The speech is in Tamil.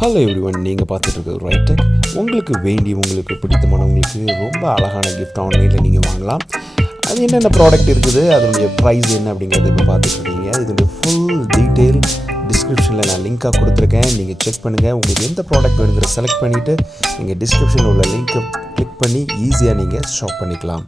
ஹலோ எவ்ரிவன், நீங்கள் பார்த்துட்டு இருக்கிறது ரைட் டெக். உங்களுக்கு உங்களுக்கு பிடித்தமானவங்களுக்கு ரொம்ப அழகான கிஃப்ட் ஆன்லைனில் நீங்கள் வாங்கலாம். அது என்னென்ன ப்ராடக்ட் இருக்குது, அதனுடைய ப்ரைஸ் என்ன அப்படிங்கிறத இப்போ பார்த்துட்ருக்கீங்க. இதனுடைய ஃபுல் டீட்டெயில் டிஸ்கிரிப்ஷனில் நான் லிங்காக கொடுத்துருக்கேன். நீங்கள் செக் பண்ணுங்கள். உங்களுக்கு எந்த ப்ராடக்ட் வேணுங்கிற செலக்ட் பண்ணிவிட்டு நீங்கள் டிஸ்கிரிப்ஷனில் உள்ள லிங்க்கை கிளிக் பண்ணி ஈஸியாக நீங்கள் ஷாப் பண்ணிக்கலாம்.